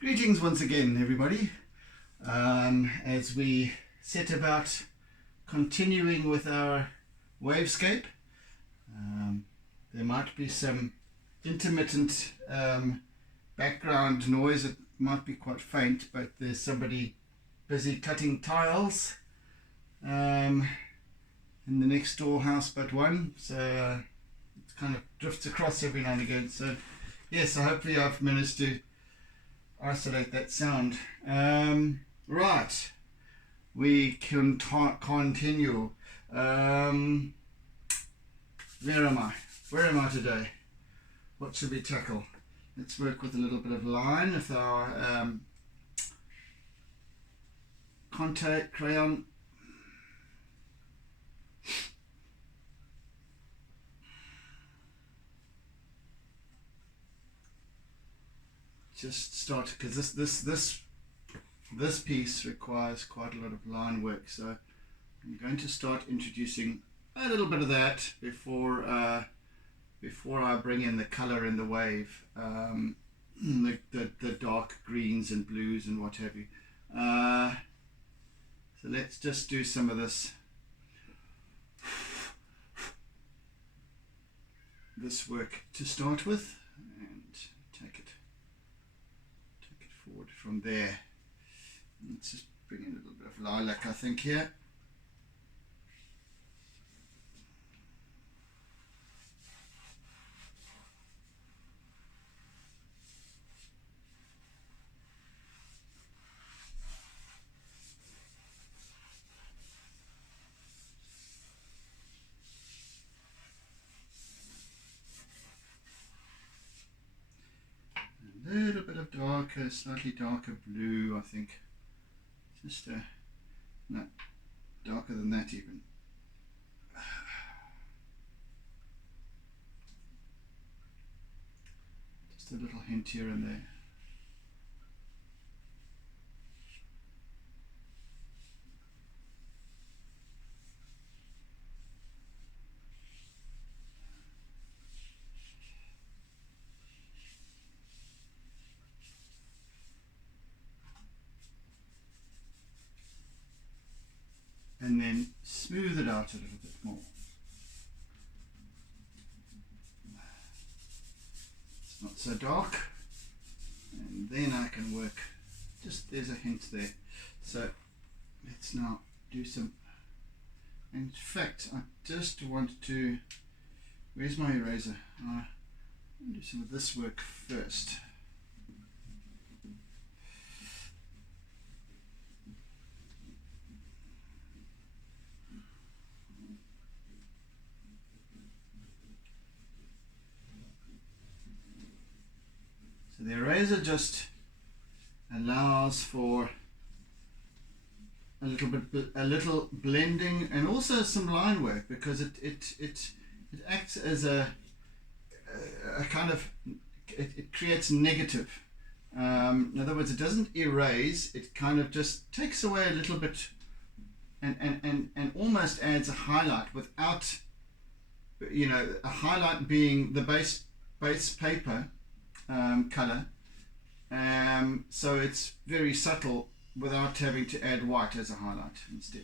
Greetings once again, everybody. As we set about continuing with our wavescape, there might be some intermittent background noise. It might be quite faint, but there's somebody busy cutting tiles in the next door house but one, so it kind of drifts across every now and again. So yes, so hopefully I've managed to isolate that sound. Right, we can continue. Where am I today? What should we tackle? Let's work with a little bit of line with our contact crayon. Just start, because this piece requires quite a lot of line work, so I'm going to start introducing a little bit of that before I bring in the color in the wave, the dark greens and blues and what have you. So let's just do some of this work to start with, and take it forward from there. Let's just bring in a little bit of lilac, I think, here. A little bit of darker, slightly darker blue, I think. Just no, darker than that even. Just a little hint here and there. And then smooth it out a little bit more. It's not so dark, and then I can work, just there's a hint there. So let's now do some, in fact I just want to, where's my eraser? I'll do some of this work first. The eraser just allows for a little blending and also some line work, because it acts as a kind of, it creates negative. In other words, it doesn't erase, it kind of just takes away a little bit and almost adds a highlight without, a highlight being the base paper color, so it's very subtle without having to add white as a highlight instead.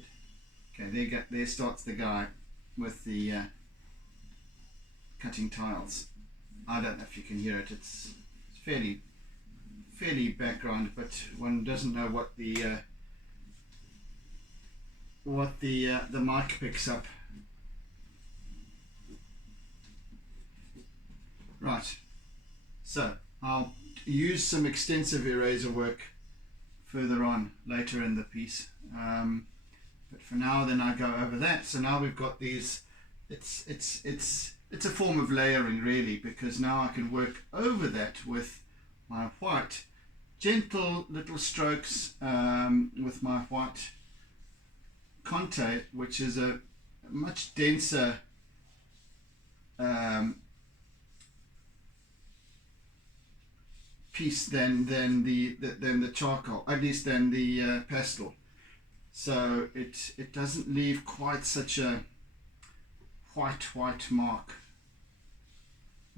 Okay, there starts the guy with the cutting tiles. I don't know if you can hear it. It's fairly background, but one doesn't know what the mic picks up. Right. So I'll use some extensive eraser work further on later in the piece, but for now then I go over that. So now we've got these, it's a form of layering really, because now I can work over that with my white, gentle little strokes with my white Conte, which is a much denser piece than the charcoal, at least than the pastel. So it doesn't leave quite such a white mark.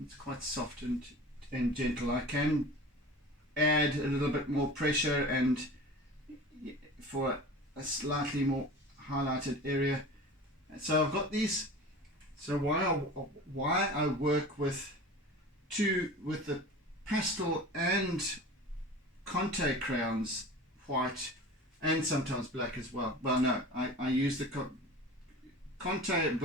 It's quite soft and gentle. I can add a little bit more pressure and for a slightly more highlighted area. So I've got these. So why I work with the pastel and Conte crayons, white and sometimes black as well. Well, no, I use the Conte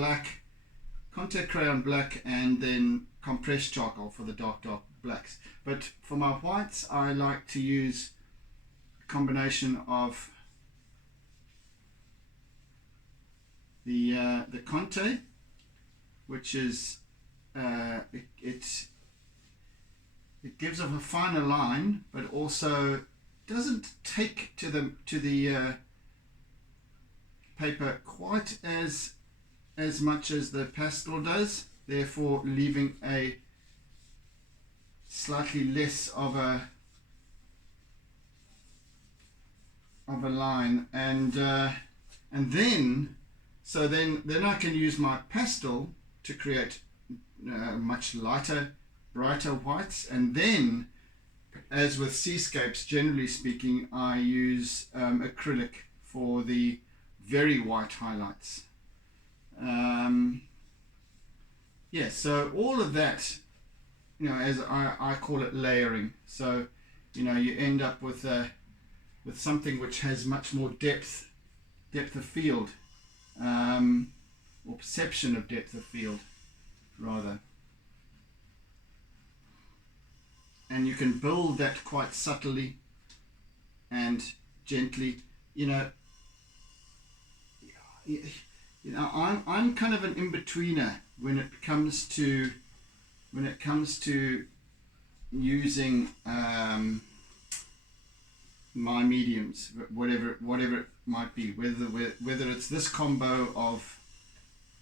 crayon black and then compressed charcoal for the dark blacks. But for my whites, I like to use a combination of the Conte, which is it gives off a finer line, but also doesn't take to the paper quite as much as the pastel does, therefore leaving a slightly less of a line, and then I can use my pastel to create much lighter, brighter whites, and then, as with seascapes, generally speaking, I use acrylic for the very white highlights. Yeah, so all of that, as I call it, layering. So, you end up with something which has much more depth of field, or perception of depth of field, rather. And you can build that quite subtly and gently. I'm kind of an in-betweener when it comes to using my mediums, whatever it might be, whether it's this combo of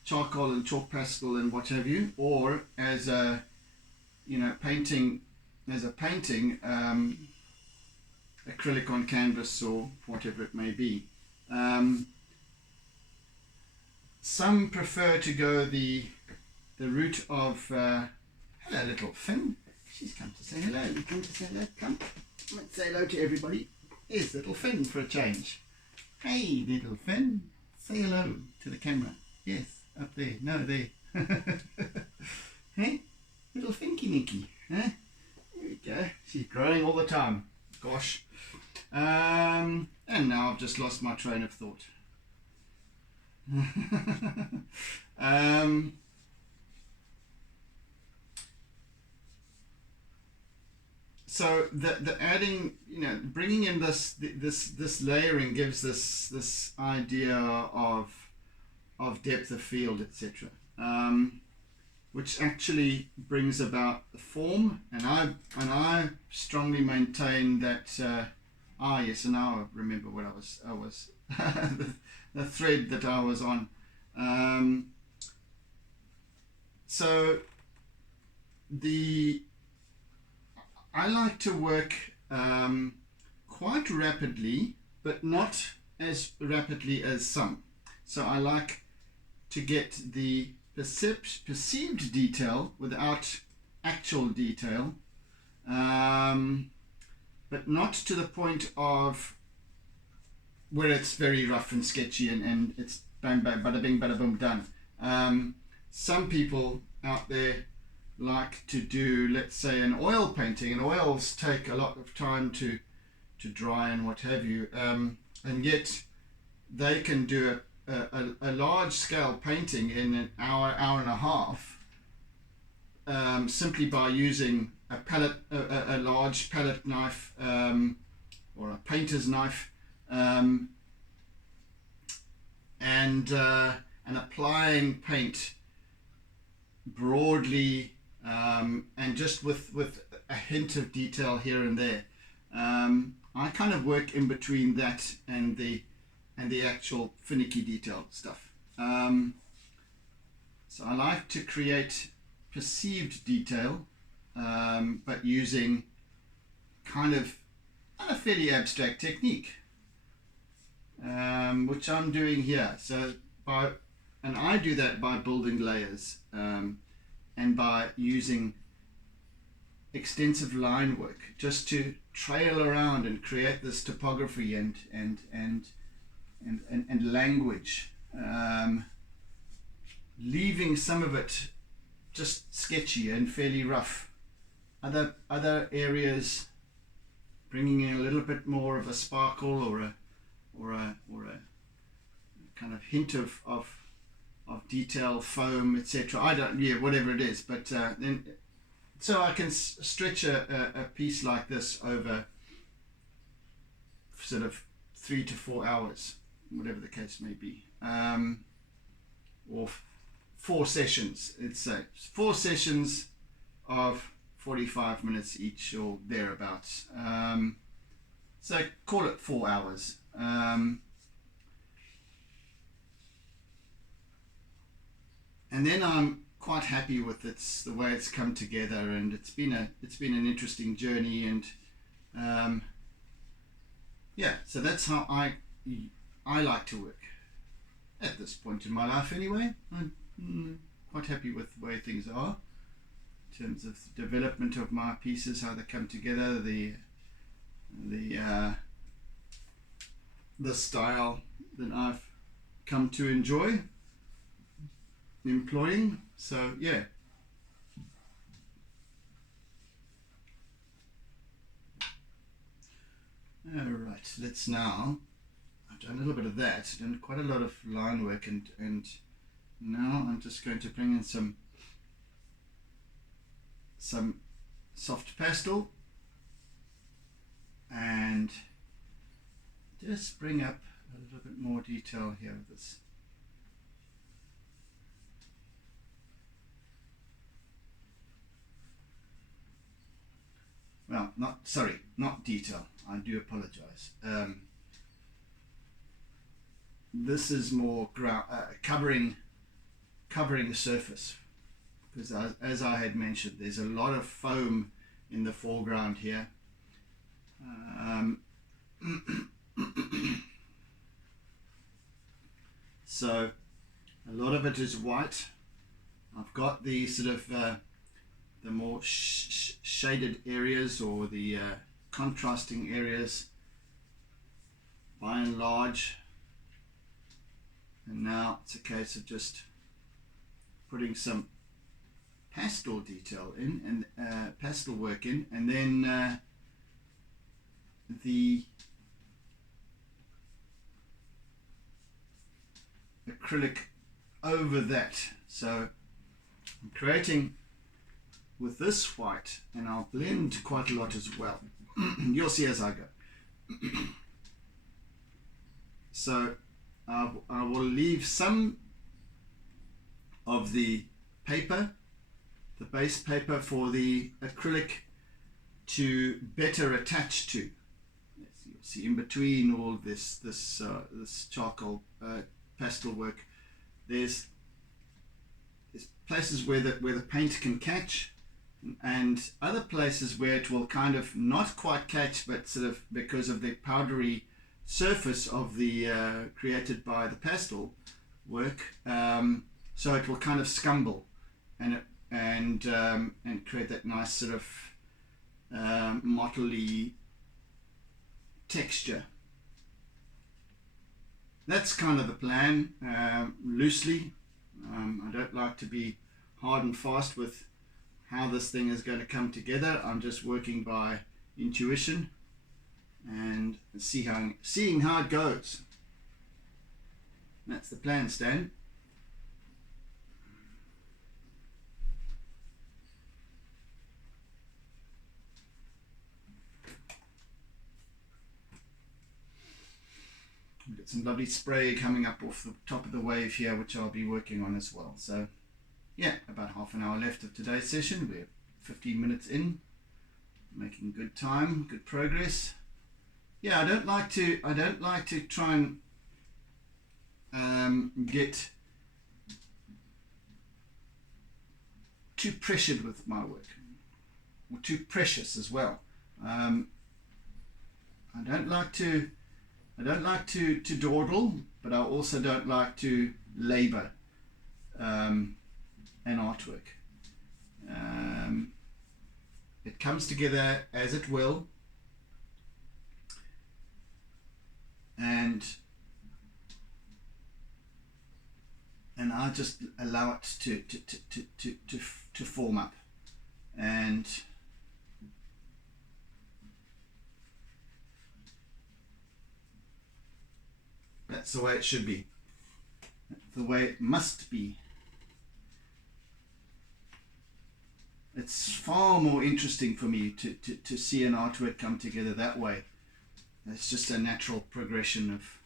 charcoal and chalk pastel and what have you, or as a painting acrylic on canvas or whatever it may be. Some prefer to go the route of hello little Finn, she's come to say hello. You come to say hello? Come, let's say hello to everybody. Here's little Finn for a change. Hey little Finn, say hello to the camera. Yes, up there, no, there. Hey, little Finky Nicky, huh? There we go. She's growing all the time. Gosh. And now I've just lost my train of thought. So the adding, bringing in this layering gives this idea of depth of field, etc. Which actually brings about the form, and I strongly maintain that. Yes, and now I remember what I was the thread that I was on. So I like to work quite rapidly, but not as rapidly as some. So I like to get the perceived detail without actual detail, but not to the point of where it's very rough and sketchy and it's bang bang bada bing bada boom done. Some people out there like to do, let's say, an oil painting, and oils take a lot of time to dry and what have you, and yet they can do a large scale painting in an hour and a half, simply by using a large palette knife, or a painter's knife, and applying paint broadly, and just with a hint of detail here and there. I kind of work in between that and the actual finicky detail stuff. So I like to create perceived detail, but using kind of a fairly abstract technique, which I'm doing here. So I do that by building layers, and by using extensive line work, just to trail around and create this topography and language, leaving some of it just sketchy and fairly rough. Other areas bringing in a little bit more of a sparkle or a kind of hint of detail, foam, etc. Whatever it is, but then so I can stretch a piece like this over sort of 3 to 4 hours, whatever the case may be, or 4 sessions. It's 4 sessions of 45 minutes each or thereabouts. So call it 4 hours. And then I'm quite happy with the way it's come together, and it's been an interesting journey, and yeah, so that's how I like to work at this point in my life anyway. I'm quite happy with the way things are in terms of the development of my pieces, how they come together, the style that I've come to enjoy employing. So yeah, all right, let's now, I've done a little bit of that, done quite a lot of line work, and now I'm just going to bring in some soft pastel and just bring up a little bit more detail here with this. Well, not detail. I do apologize. This is more covering the surface, because as I had mentioned, there's a lot of foam in the foreground here. So a lot of it is white. I've got the sort of the more shaded areas, or the contrasting areas, by and large, and now it's a case of just putting some pastel detail in, and pastel work in, and then the acrylic over that. So I'm creating with this white, and I'll blend quite a lot as well. You'll see as I go. So I will leave some of the paper, the base paper, for the acrylic to better attach to. You'll see in between all this charcoal pastel work, there's places where the paint can catch, and other places where it will kind of not quite catch, but sort of because of the powdery surface of the created by the pastel work, so it will kind of scumble and create that nice sort of mottly texture. That's kind of the plan, loosely. I don't like to be hard and fast with how this thing is going to come together. I'm just working by intuition and seeing how it goes. That's the plan, Stan. We've got some lovely spray coming up off the top of the wave here, which I'll be working on as well. So yeah, about half an hour left of today's session. We're 15 minutes in, making good time, good progress. Yeah, I don't like to try and get too pressured with my work, or too precious as well. I don't like to dawdle, but I also don't like to labor an artwork. it comes together as it will, and I just allow it to form up, and that's the way it should be, the way it must be. It's far more interesting for me to see an artwork come together that way. It's just a natural progression of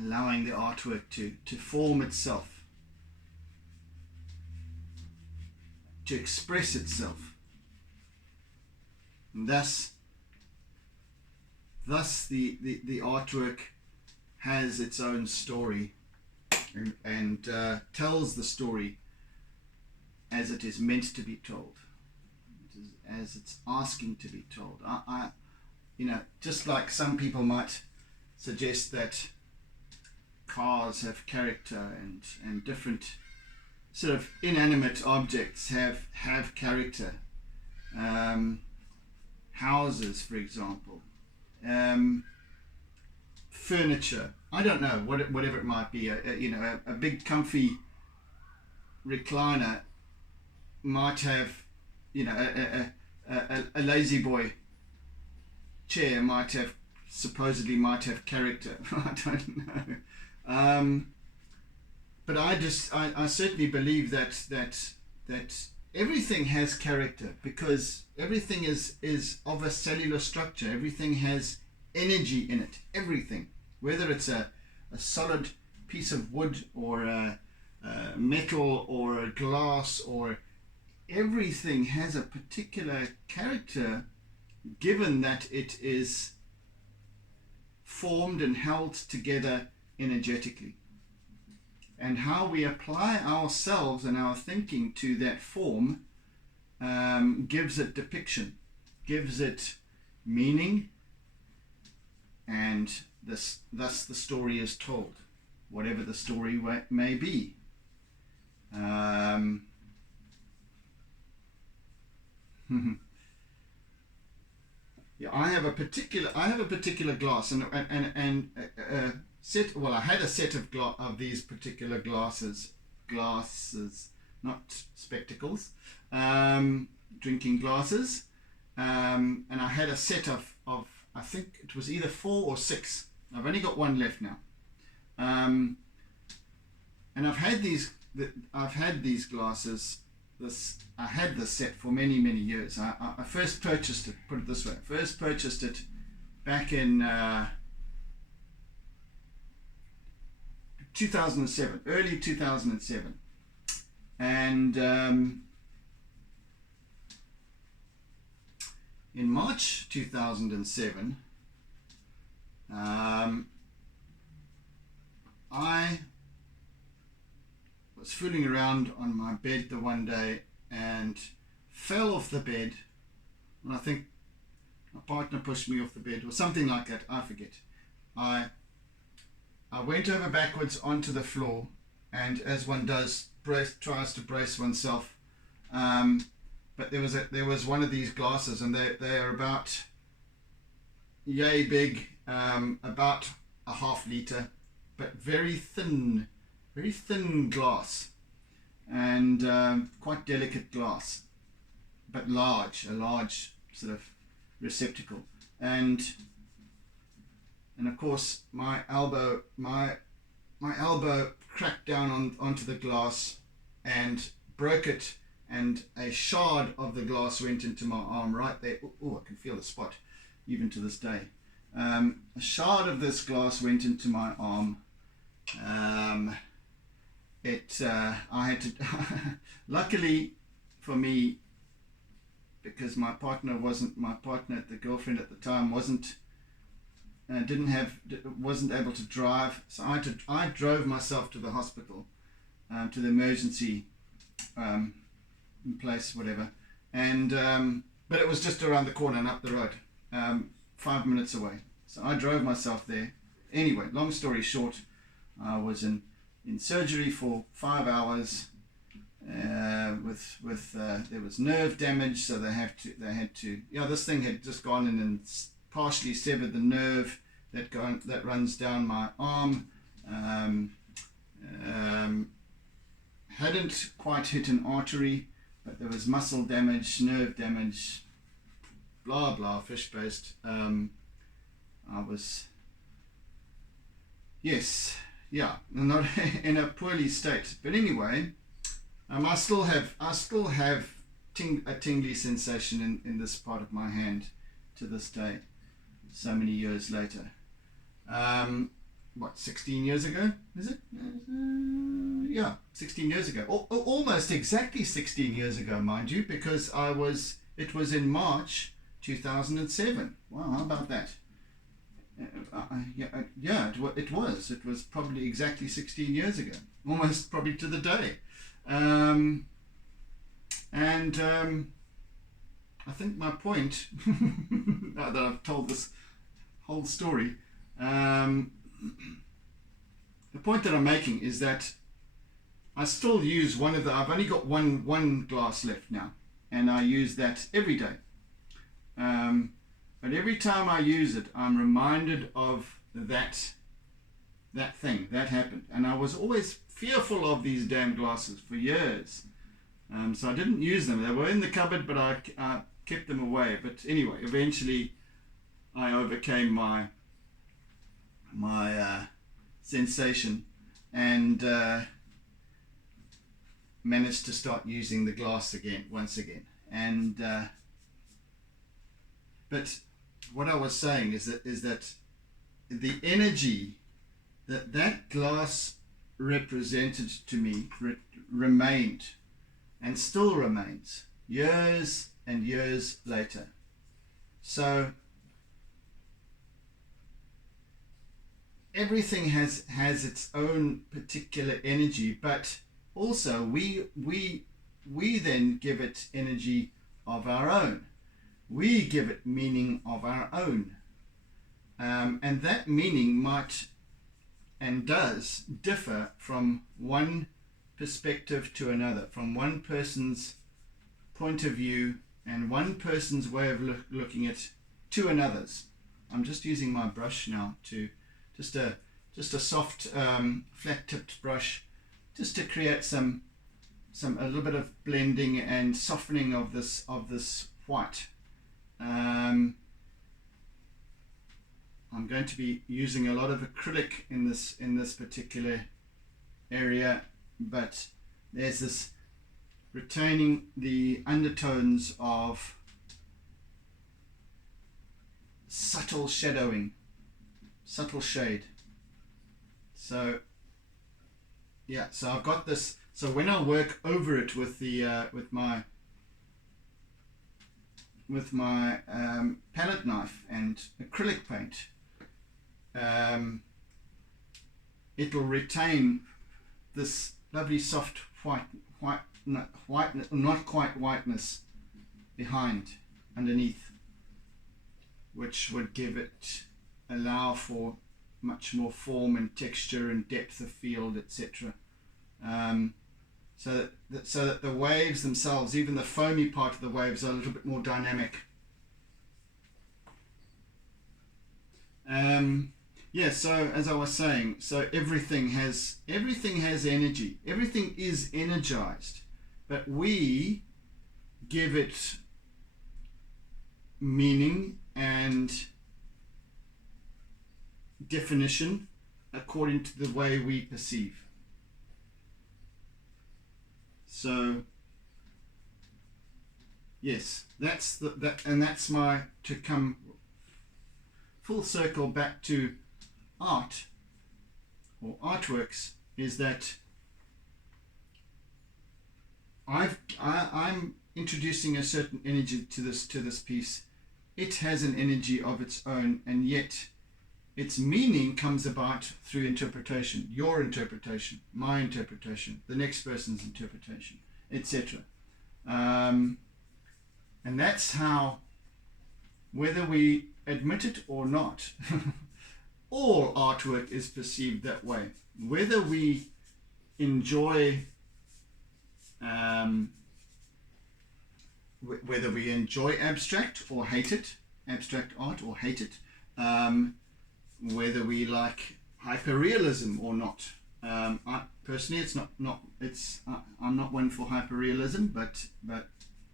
allowing the artwork to form itself, to express itself. And thus the artwork has its own story, and tells the story as it is meant to be told, as it's asking to be told. You know, just like some people might suggest that cars have character, and different sort of inanimate objects have character. Houses, for example, furniture. I don't know, whatever it might be. You know, a big comfy recliner might have, you know, a lazy boy chair supposedly might have character. I don't know. But I certainly believe that everything has character, because everything is of a cellular structure. Everything has energy in it. Everything, whether it's a solid piece of wood or a metal or a glass, or everything has a particular character, given that it is formed and held together energetically. And how we apply ourselves and our thinking to that form gives it depiction, gives it meaning, and thus the story is told, whatever the story may be. Yeah, I have a particular glass, and set. Well, I had a set of these particular glasses, not spectacles, drinking glasses, and I had a set of I think it was either 4 or 6. I've only got one left now, and I've had these glasses. I had this set for many years. I first purchased it. Put it this way: first purchased it back in 2007, early 2007, and in March 2007, I was fooling around on my bed the one day and fell off the bed, and I think my partner pushed me off the bed or something like that. I forget. I went over backwards onto the floor, and as one does, tries to brace oneself. But there was one of these glasses, and they are about yay big, about a half litre, but very thin glass, and quite delicate glass, but a large sort of receptacle, and of course my elbow cracked down onto the glass and broke it, and a shard of the glass went into my arm right there. Oh, I can feel the spot even to this day. A shard of this glass went into my arm. I had to luckily for me, because my partner, the girlfriend at the time, wasn't able to drive, so I drove myself to the hospital, to the emergency place, whatever, and but it was just around the corner and up the road, 5 minutes away. So I drove myself there. Anyway, long story short, I was in surgery for 5 hours there was nerve damage, so they had to this thing had just gone in and partially severed the nerve that runs down my arm. Hadn't quite hit an artery, but there was muscle damage, nerve damage, blah blah, fish based. I was, not in a poorly state, but anyway, I still have a tingly sensation in this part of my hand to this day, so many years later. 16 years ago, is it? 16 years ago. Almost exactly 16 years ago, mind you, because it was in March 2007. Wow, how about that? It was probably exactly 16 years ago, almost probably to the day. I think my point, now that I've told this whole story, the point that I'm making is that I still use I've only got one glass left now, and I use that every day. But every time I use it, I'm reminded of that thing that happened, and I was always fearful of these damn glasses for years. So I didn't use them. They were in the cupboard, but I kept them away. But anyway, eventually I overcame my sensation and managed to start using the glass once again. And but what I was saying is that the energy that glass represented to me remained and still remains years and years later. So everything has its own particular energy, but also we then give it energy of our own. We give it meaning of our own, and that meaning might and does differ from one perspective to another, from one person's point of view and one person's way of looking at it to another's. I'm just using my brush now to just a soft flat-tipped brush, just to create a little bit of blending and softening of this white. I'm going to be using a lot of acrylic in this particular area, but there's this retaining the undertones of subtle shadowing, subtle shade. So so I've got this. So when I work over it with my palette knife and acrylic paint, it'll retain this lovely soft not quite whiteness underneath, which would allow for much more form and texture and depth of field, etc. So that the waves themselves, even the foamy part of the waves, are a little bit more dynamic. So as I was saying, so everything has energy. Everything is energized, but we give it meaning and definition according to the way we perceive. So yes, that's to come full circle back to art or artworks, is that I'm introducing a certain energy to this piece. It has an energy of its own, and yet its meaning comes about through interpretation, your interpretation, my interpretation, the next person's interpretation, etc. And that's how, whether we admit it or not, all artwork is perceived that way. Whether we enjoy whether we enjoy abstract or hate it, abstract art or hate it, whether we like hyperrealism or not. I personally, I'm not one for hyperrealism, but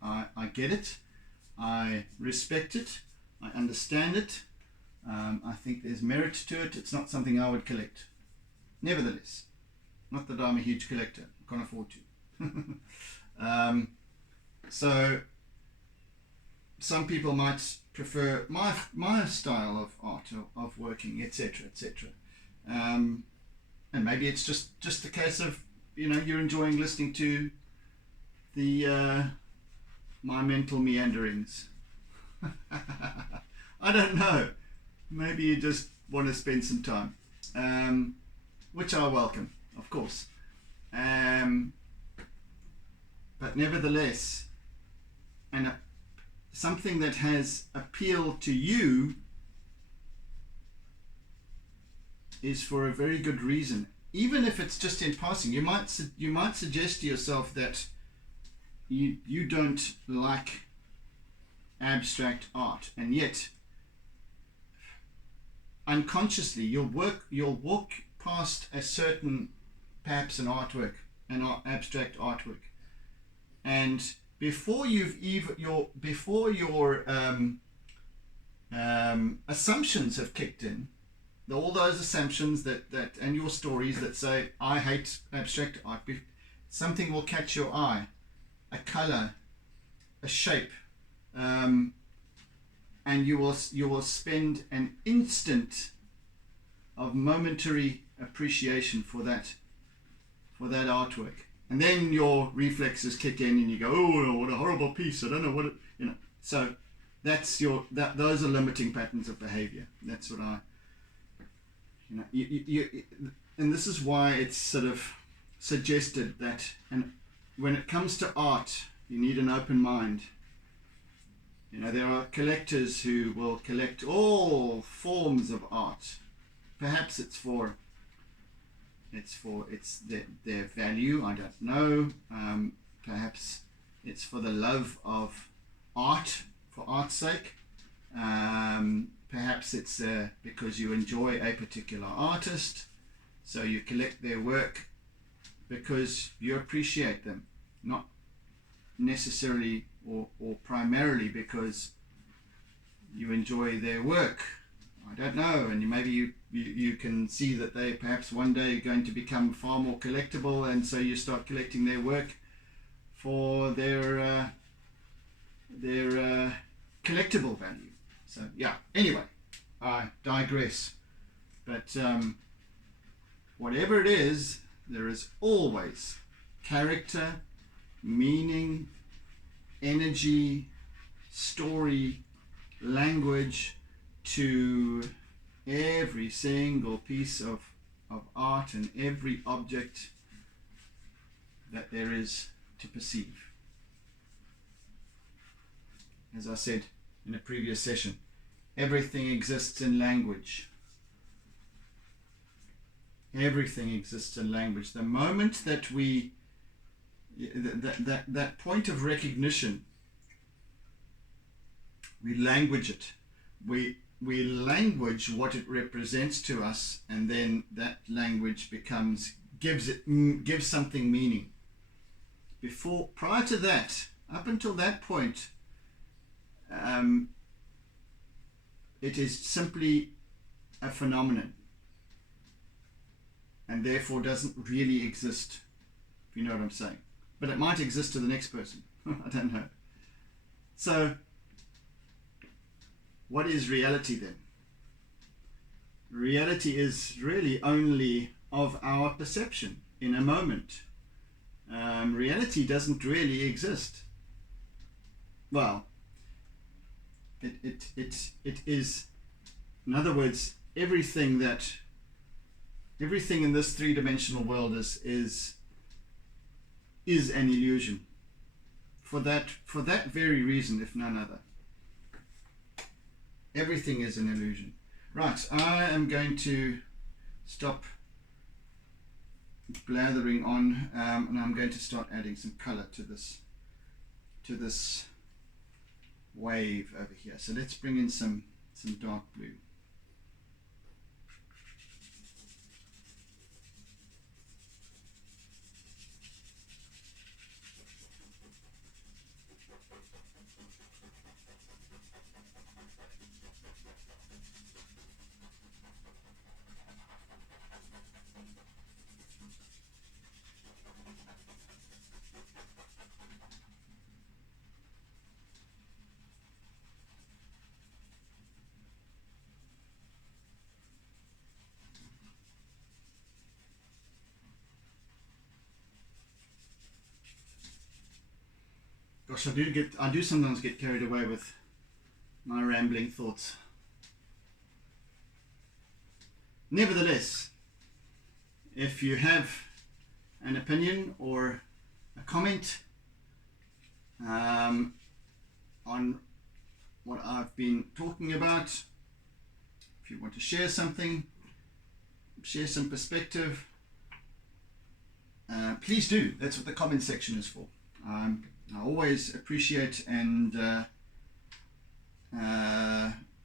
I get it, I respect it, I understand it. I think there's merit to it. It's not something I would collect. Nevertheless, not that I'm a huge collector, I can't afford to. So some people might prefer my style of art, of working, etc., etc. And maybe it's just the case of, you're enjoying listening to the my mental meanderings. I don't know. Maybe you just want to spend some time, which I welcome, of course. But nevertheless, something that has appealed to you is for a very good reason. Even if it's just in passing, you might suggest to yourself that you don't like abstract art, and yet unconsciously you'll walk past a certain, perhaps an artwork, an abstract artwork, and before your assumptions have kicked in, all those assumptions that and your stories that say I hate abstract art, something will catch your eye, a color, a shape, and you will spend an instant of momentary appreciation for that artwork, and then your reflexes kick in and you go, oh, what a horrible piece, I don't know what it. So that's those are limiting patterns of behavior. That's what and this is why it's sort of suggested that, and when it comes to art, you need an open mind. There are collectors who will collect all forms of art. Perhaps it's their value, I don't know. Perhaps it's for the love of art, for art's sake. Perhaps it's because you enjoy a particular artist, so you collect their work because you appreciate them, not necessarily or primarily because you enjoy their work. I don't know, and maybe you can see that they perhaps one day are going to become far more collectible, and so you start collecting their work for their collectible value. So yeah, anyway, I digress. But whatever it is, there is always character, meaning, energy, story, language to every single piece of art and every object that there is to perceive. As I said in a previous session, everything exists in language. Everything exists in language. The moment that that point of recognition, we language it. We language what it represents to us, and then that language gives something meaning. Prior to that, up until that point, it is simply a phenomenon, and therefore doesn't really exist, if you know what I'm saying. But it might exist to the next person. I don't know. So what is reality then? Reality is really only of our perception in a moment. Reality doesn't really exist. Well, it is, in other words, everything in this three-dimensional world is an illusion. For that very reason, if none other. Everything is an illusion. Right, I am going to stop blathering on, and I'm going to start adding some color to this wave over here. So let's bring in some dark blue. Gosh, I do sometimes get carried away with my rambling thoughts. Nevertheless, if you have an opinion or a comment on what I've been talking about, if you want to share something, share some perspective, please do. That's what the comment section is for. I always appreciate and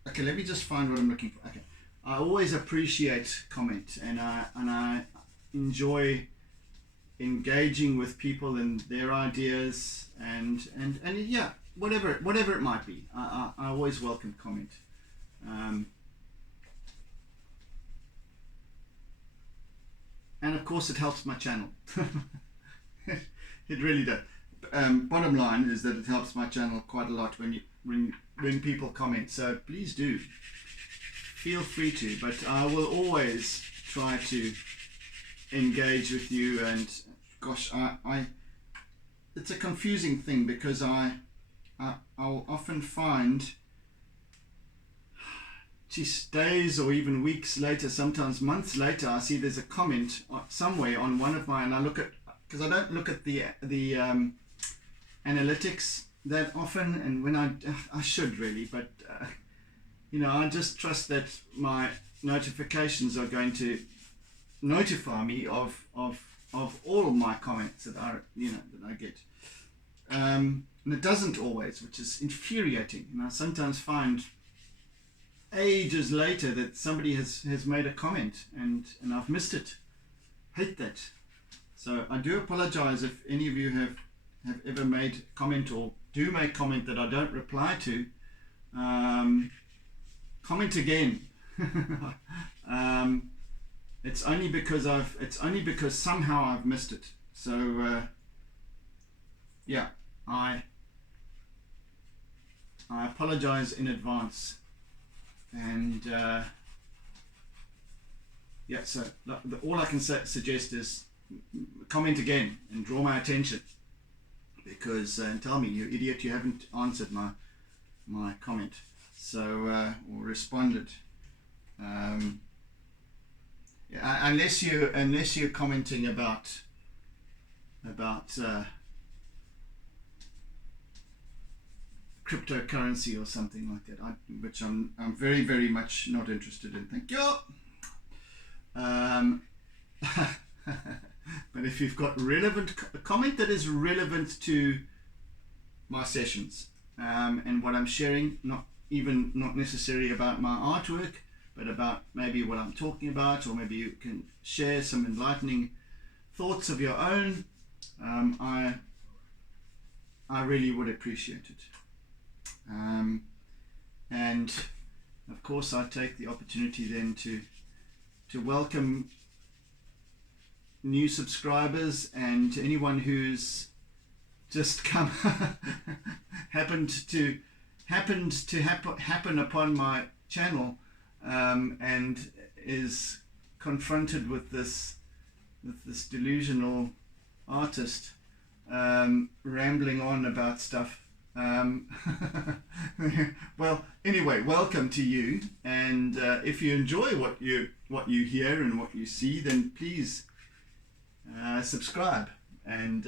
okay, let me just find what I'm looking for. Okay, I always appreciate comment, and I enjoy engaging with people and their ideas and yeah, whatever it might be. I always welcome comment. And of course, it helps my channel. It really does. Bottom line is that it helps my channel quite a lot when people comment. So please do feel free to. But I will always try to engage with you. And gosh, it's a confusing thing because I'll often find just days or even weeks later, sometimes months later, I see there's a comment somewhere on one of my, and I look at, because I don't look at the analytics that often, and when I should really, but you know, I just trust that my notifications are going to notify me of all my comments that I get, and it doesn't always, which is infuriating. And I sometimes find ages later that somebody has made a comment and I've missed it. Hate that. So I do apologize if any of you have ever made comment or do make comment that I don't reply to. Comment again. It's only because somehow I've missed it. So yeah, I apologize in advance. And yeah, so all I can suggest is comment again and draw my attention, because and tell me, you idiot, you haven't answered my comment, so or responded. Yeah, unless you're commenting about cryptocurrency or something like that, which I'm very, very much not interested in. Thank you. But if you've got a comment that is relevant to my sessions and what I'm sharing, not necessarily about my artwork, but about maybe what I'm talking about, or maybe you can share some enlightening thoughts of your own, I really would appreciate it. And of course, I take the opportunity then to welcome new subscribers and anyone who's just come happened to happen upon my channel and is confronted with this delusional artist rambling on about stuff. Well, anyway, welcome to you, and if you enjoy what you hear and what you see, then please subscribe and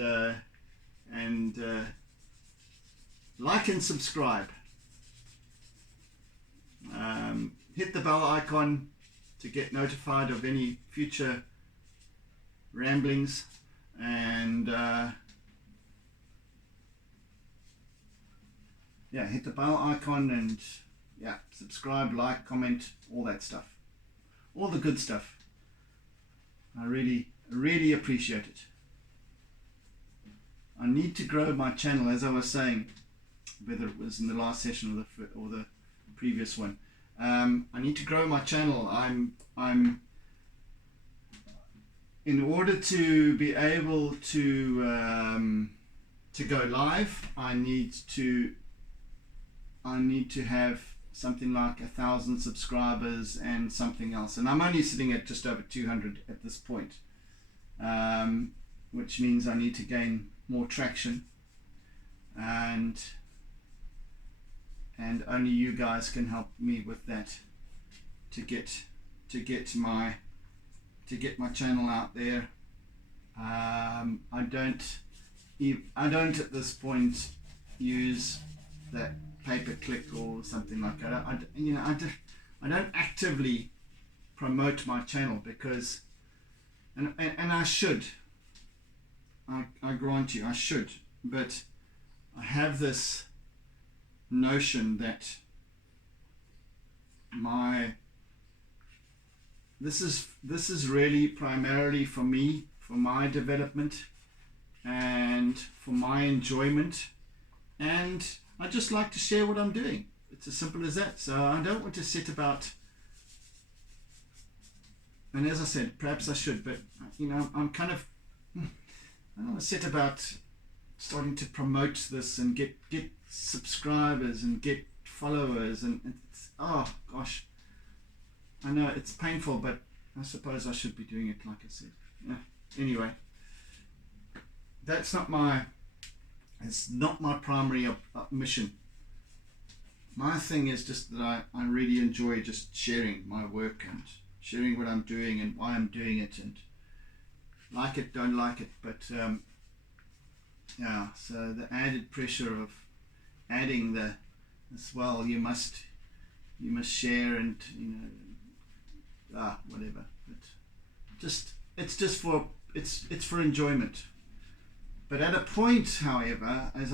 like and subscribe. Hit the bell icon to get notified of any future ramblings, and yeah, hit the bell icon and yeah, subscribe, like, comment, all that stuff, all the good stuff. I really appreciate it. I need to grow my channel, as I was saying, whether it was in the last session or the previous one. I need to grow my channel. I'm in order to be able to go live, I need to have something like 1,000 subscribers and something else, and I'm only sitting at just over 200 at this point, which means I need to gain more traction, and only you guys can help me with that, to get my channel out there. I don't at this point use that pay-per-click or something like that. I don't actively promote my channel, because and I should. I grant you, I should, but I have this notion that this is really primarily for me, for my development and for my enjoyment, and I just like to share what I'm doing. It's as simple as that. So I don't want to sit about, and as I said, perhaps I should, but I'm kind of, I don't want to sit about starting to promote this and get subscribers and get followers, and it's, oh gosh, I know it's painful, but I suppose I should be doing it, like I said. Yeah. Anyway, it's not my primary mission. My thing is just that I really enjoy just sharing my work and sharing what I'm doing and why I'm doing it, and like it, don't like it, but yeah, so the added pressure of adding as well, you must share, and whatever, but it's for enjoyment. But at a point, however, as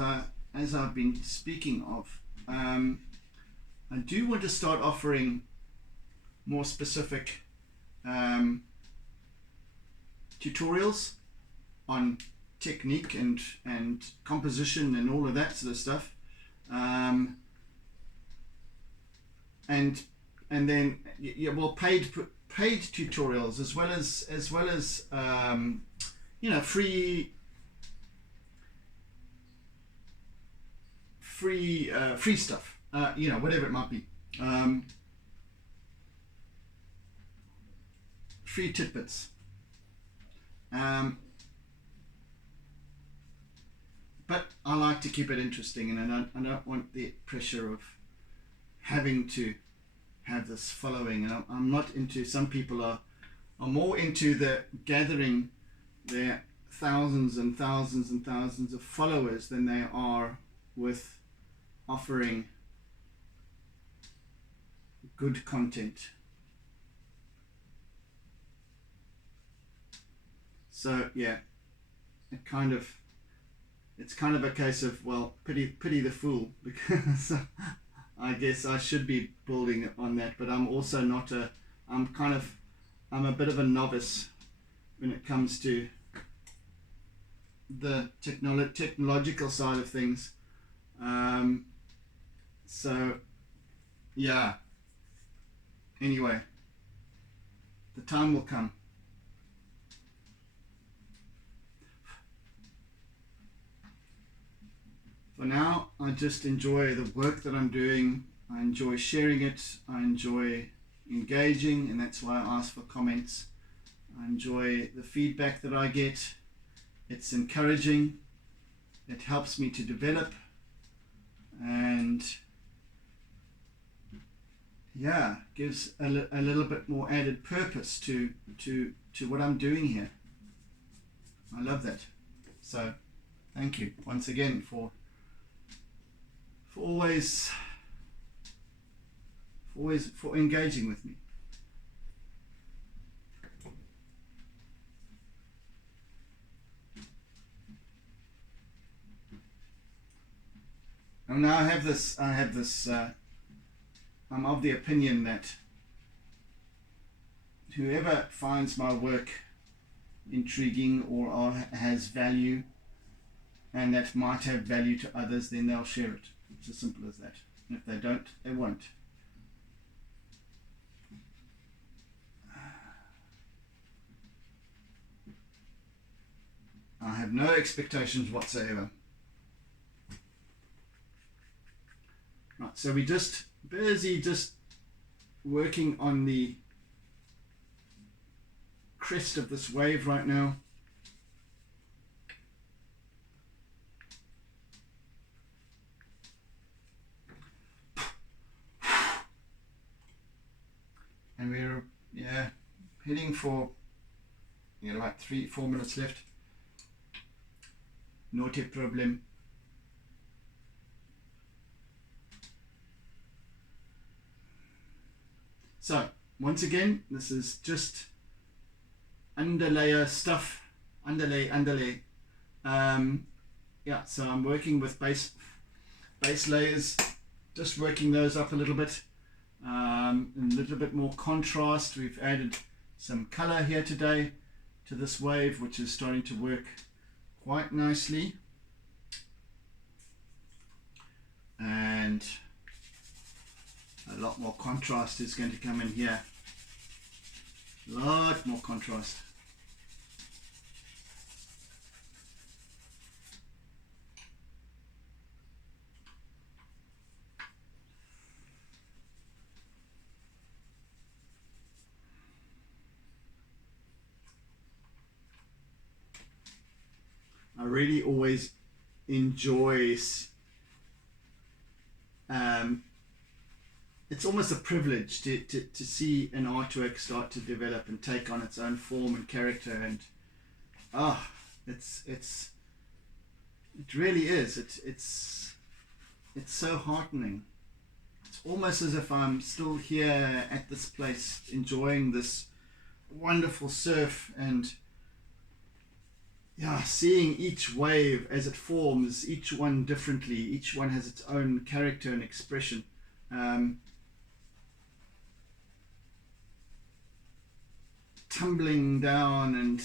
I've been speaking of, I do want to start offering more specific tutorials on technique and composition and all of that sort of stuff, and then paid tutorials, as well as free stuff, whatever it might be, free tidbits. But I like to keep it interesting, and I don't want the pressure of having to have this following. And I'm not into, some people are more into the gathering their thousands and thousands and thousands of followers than they are with offering good content. So yeah, it's kind of a case of, well, pity the fool, because I guess I should be building on that, but I'm also not I'm a bit of a novice when it comes to the technological side of things. So yeah, anyway, the time will come. For now, I just enjoy the work that I'm doing. I enjoy sharing it. I enjoy engaging, and that's why I ask for comments. I enjoy the feedback that I get. It's encouraging. It helps me to develop, and yeah, gives a little bit more added purpose to what I'm doing here. I love that. So thank you once again for always engaging with me. now I have this, I'm of the opinion that whoever finds my work intriguing or has value, and that might have value to others, then they'll share it. It's as simple as that. And if they don't, they won't. I have no expectations whatsoever. Right, so we're just busy just working on the crest of this wave right now. And we're heading for about 3-4 minutes left. Not a problem. So once again, this is just underlayer stuff, underlay. Yeah, so I'm working with base layers, just working those up a little bit, and a little bit more contrast. We've added some color here today to this wave, which is starting to work quite nicely. And a lot more contrast is going to come in here. A lot more contrast. I really always enjoy it's almost a privilege to see an artwork start to develop and take on its own form and character, and it really is. It's so heartening. It's almost as if I'm still here at this place enjoying this wonderful surf, and seeing each wave as it forms, each one differently, each one has its own character and expression. Tumbling down and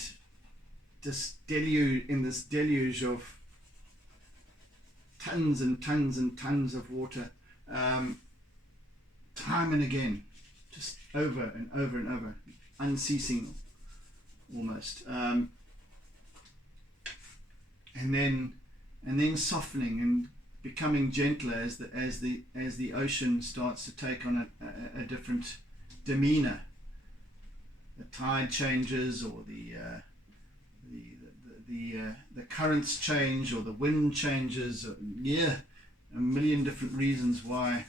just in this deluge of tons and tons and tons of water, time and again, just over and over and over, unceasing almost. And then softening and becoming gentler as the ocean starts to take on a different demeanor. The tide changes, or the currents change, or the wind changes. A million different reasons why.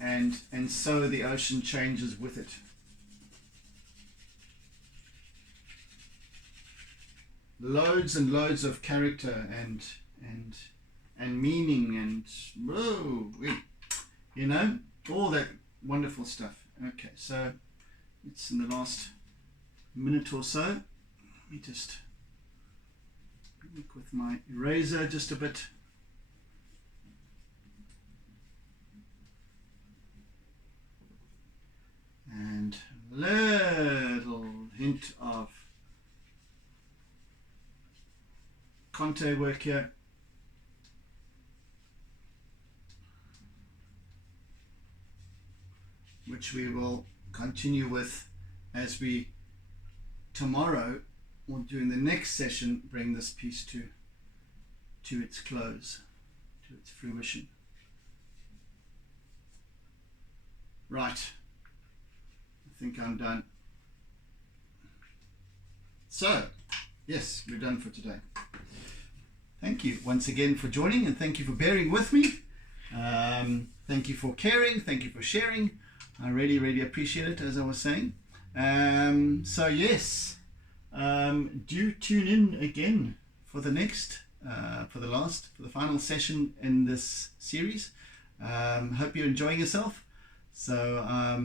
And so the ocean changes with it. Loads and loads of character and meaning and all that wonderful stuff. Okay, so it's in the last minute or so. Let me just work with my eraser just a bit. And a little hint of contour work here. Which we will continue with as we tomorrow, or during the next session, bring this piece to its close, to its fruition. Right, I think I'm done. So, yes, we're done for today. Thank you once again for joining, and thank you for bearing with me. Thank you for caring, thank you for sharing. I really, really appreciate it, as I was saying. So yes, do tune in again for the next, for the final session in this series. Hope you're enjoying yourself. So I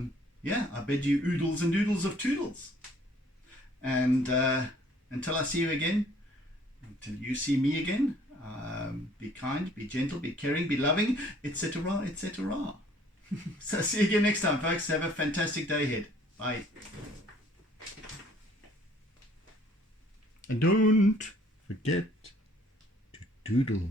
bid you oodles and doodles of toodles. And until I see you again, until you see me again, be kind, be gentle, be caring, be loving, etc., etc. So see you again next time, folks. Have a fantastic day ahead. Bye. And don't forget to doodle.